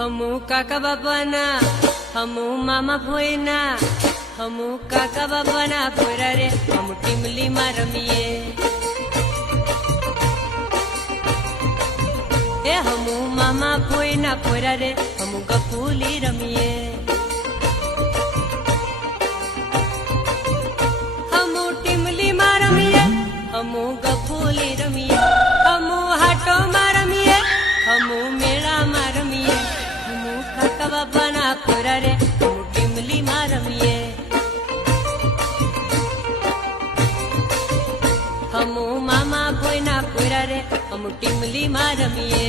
हमू काका बाबाना हमू मामा भोयना हमू काका बाबाना भोयरा रे हम टीमली में रमीए ए हमू मामा भोयना भोयरा रे हमू गफूली रमीए हमू टीमली में रमीए हमू गफूली रमीए हमू हाटो में रमीए हमू मेला में रमीए हमू काका बाबाना भोयरा रे हमू टीमली में रमीए हमू मामा भोयना भोयरा रे हमू टीमली में रमीए।